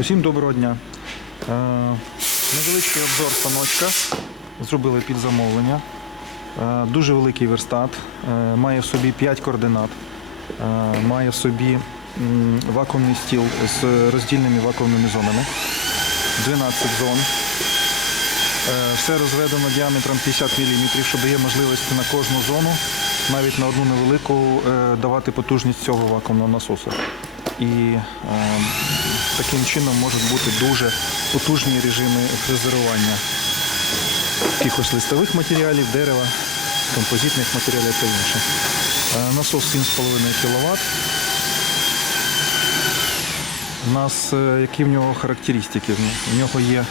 Усім доброго дня. Е, невеличкий обзор станочка. Зробили під замовлення. Е, дуже великий верстат. Е, має в собі 5 координат. Має в собі вакуумний стіл з роздільними вакуумними зонами. 12 зон. Все розведено діаметром 50 мм, що дає можливість на кожну зону, навіть на одну невелику, давати потужність цього вакуумного насосу. І е, таким чином можуть бути дуже потужні режими фрезерування якихось листових матеріалів, дерева, композитних матеріалів та інше. Е, Насос 7,5 кВт. У нас е, які в нього характеристики? В нього є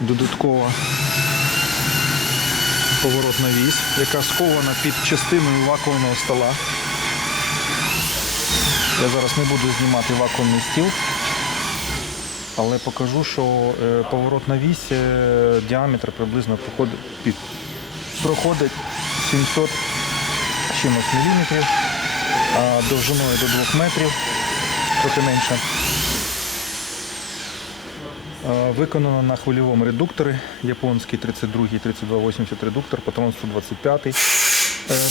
додаткова поворотна вісь, яка схована під частиною вакуумного стола. Я зараз не буду знімати вакуумний стіл, але покажу, що е, поворотна вісь е, діаметр приблизно проходить, проходить 700 чимось міліметрів, а довжиною до 2 метрів, трохи менше. Е, Виконано на хвильовому редукторі, японський 32 3280 редуктор, патрон 125. Е,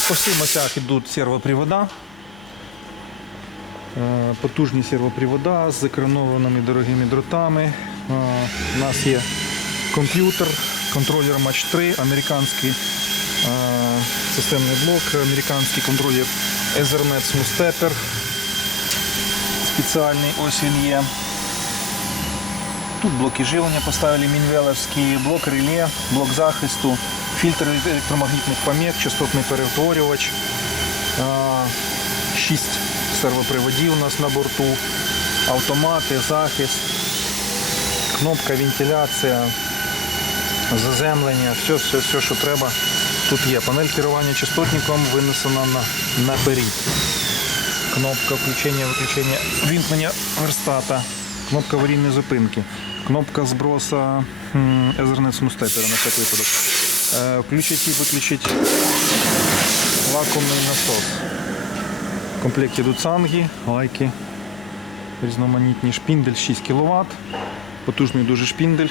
По всім осях йдуть сервопривода. Е, Потужні сервопривода з екранованими дорогими дротами. Е, У нас є комп'ютер, контролер Match 3, американський е, системний блок, американський контролер Ethernet Smooth. Спеціальний ось він є. Тут блоки живлення поставили мінвеловські, блок реле, блок захисту, фільтр електромагнітних помех, частотний перетворювач, а, шість сервоприводів у нас на борту, автомати, захист, кнопка вентиляція, заземлення, все, все, все, що треба. Тут є панель керування частотником винесена на, наперед. Кнопка включення, виключення, вімкнення верстата, кнопка аварійної зупинки, кнопка зброса Ethernet Smooth на всякий випадок. Е, Включить і виключить вакуумний насос. В комплекті йдуть санги, лайки, різноманітні шпіндель 6 кВт, потужний дуже шпіндель.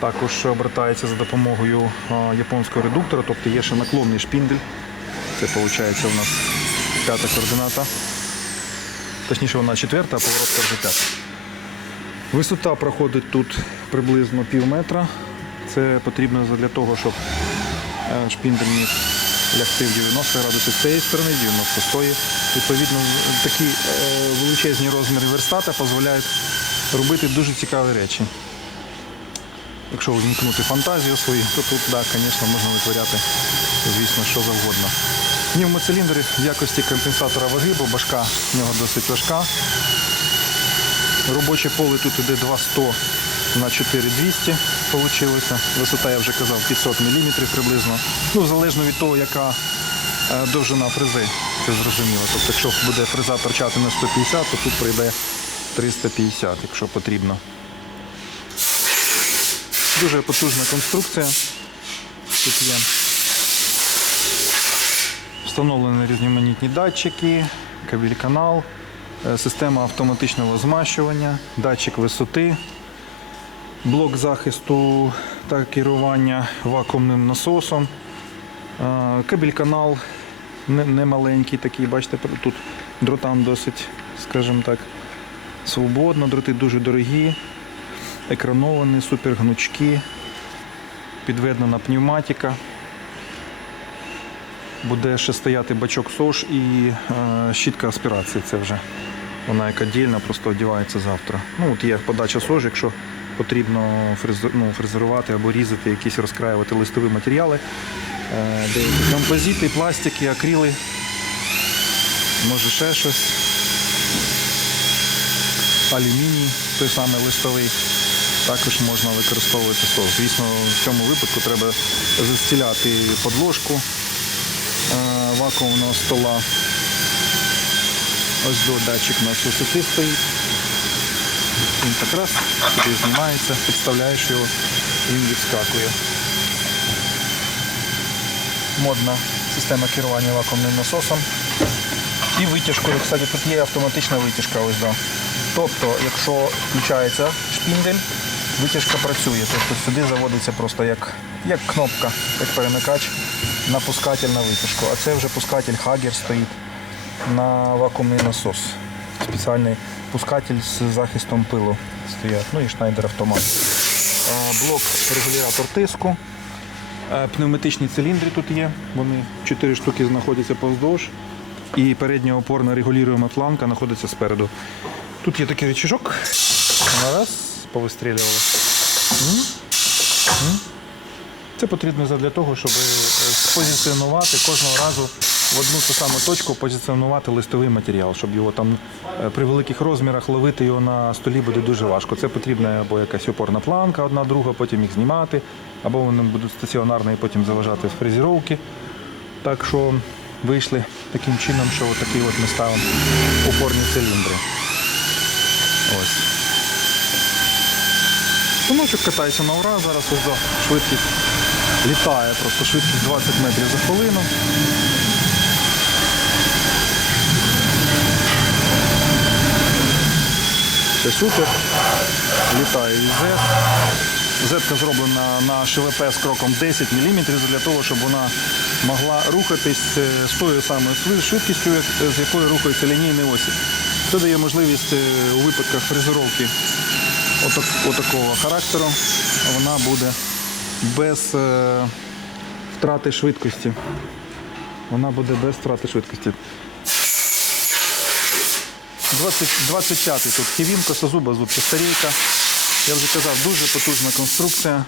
Також обертається за допомогою японського редуктора, тобто є ще наклонний шпіндель. Це виходить у нас п'ята координата. Точніше, вона четверта, а поворотка вже п'ята. Висота проходить тут приблизно пів метра. Це потрібно для того, щоб е, шпіндель міг лягти в 90 градусів з цієї сторони, 90 з тої. Відповідно, такі е, величезні розміри верстата дозволяють робити дуже цікаві речі. Якщо вимкнути фантазію свою, то тут, да, звісно, можна витворяти, звісно, що завгодно. Пневмоциліндр в якості компенсатора ваги, бо башка в нього досить важка. Робоче поле тут іде 200 на 4200 вийшло. Висота, я вже казав, 500 мм приблизно. Ну, залежно від того, яка е, довжина фрези, це зрозуміло. Тобто, якщо буде фреза торчати на 150, то тут прийде 350, якщо потрібно. Дуже потужна конструкція. Тут є встановлені різноманітні датчики, кабель-канал, е, система автоматичного змащування, датчик висоти, блок захисту та керування вакуумним насосом, е, кабель-канал не, не такий, бачите, тут дротам досить, скажімо так, свободно, дроти дуже дорогі, екрановані, супергнучки, підведена пневматика. Буде ще стояти бачок СОЖ і е, щітка аспірації. Це вже вона як отдільна, просто одягається завтра. Ну, от є подача СОЖ, якщо потрібно ну, фрезерувати або різати, якісь розкраювати листові матеріали, е, деякі композити, пластики, акрили, може ще щось. Алюміній, той самий листовий, також можна використовувати СОЖ. Звісно, в цьому випадку треба застіляти подложку е, вакуумного стола. Ось до датчик у нас висоти стоїть. Він так раз, сюди знімається, підставляєш його, він відскакує. Модна система керування вакуумним насосом. І витяжкою, кстати, тут є автоматична витяжка. Ось, да. Тобто, якщо включається шпіндель, витяжка працює. Тобто сюди заводиться просто як, як кнопка, як перемикач на пускатель на витяжку. А це вже пускатель Хагер стоїть на вакуумний насос. Спеціальний пускатель з захистом пилу стоять. Ну і шнайдер автомат. Е, Блок регулятор тиску. Е, Пневматичні циліндри тут є. Вони чотири штуки знаходяться повздовж. І передня опорна регулюємо планка знаходиться спереду. Тут є такий. Вона Раз, повистрілювала. Це потрібно для того, щоб е, спозиціонувати кожного разу в одну ту саму точку позиціонувати листовий матеріал, щоб його там е, при великих розмірах ловити його на столі буде дуже важко. Це потрібна або якась опорна планка, одна друга, потім їх знімати, або вони будуть стаціонарні і потім заважати з фрезеровки. Так що вийшли таким чином, що от такі от ми ставимо опорні циліндри. Ось. Синочок катається на ура, зараз ось швидкість літає, просто швидкість 20 метрів за хвилину. Це супер. Літає із Z. Зетка зроблена на ШВП з кроком 10 мм для того, щоб вона могла рухатись е, з тою самою швидкістю, з якою рухається лінійний осіб. Це дає можливість е, у випадках фрезеровки отак, отакого характеру вона буде без е, втрати швидкості. Вона буде без втрати швидкості. 20, 25-й тут хівін, косозуба, зуб старійка. Я вже казав, дуже потужна конструкція.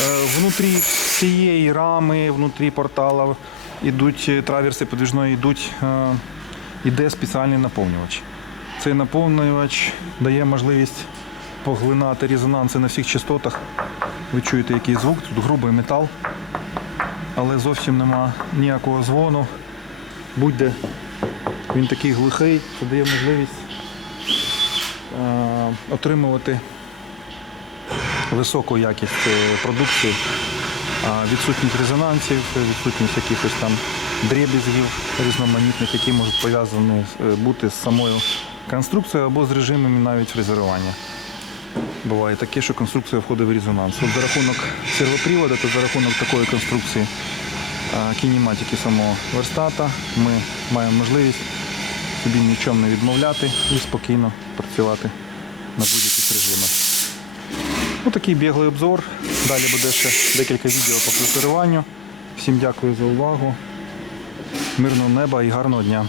Е, Внутрі цієї рами, внутрі портала йдуть е, траверси подвижної, йдуть, е, іде спеціальний наповнювач. Цей наповнювач дає можливість поглинати резонанси на всіх частотах. Ви чуєте який звук, тут грубий метал, але зовсім нема ніякого дзвону. Будь-де він такий глухий, це дає можливість е, отримувати високу якість е, продукції, а відсутність резонансів, відсутність якихось там дребізгів різноманітних, які можуть пов'язані е, бути з самою конструкцією або з режимами навіть фрезерування. Буває таке, що конструкція входить в резонанс. От за рахунок сервоприводу та за рахунок такої конструкції кінематики самого верстата ми маємо можливість собі ні в чому не відмовляти і спокійно працювати на будь-яких режимах. Ось такий біглий обзор. Далі буде ще декілька відео по фрезеруванню. Всім дякую за увагу. Мирного неба і гарного дня.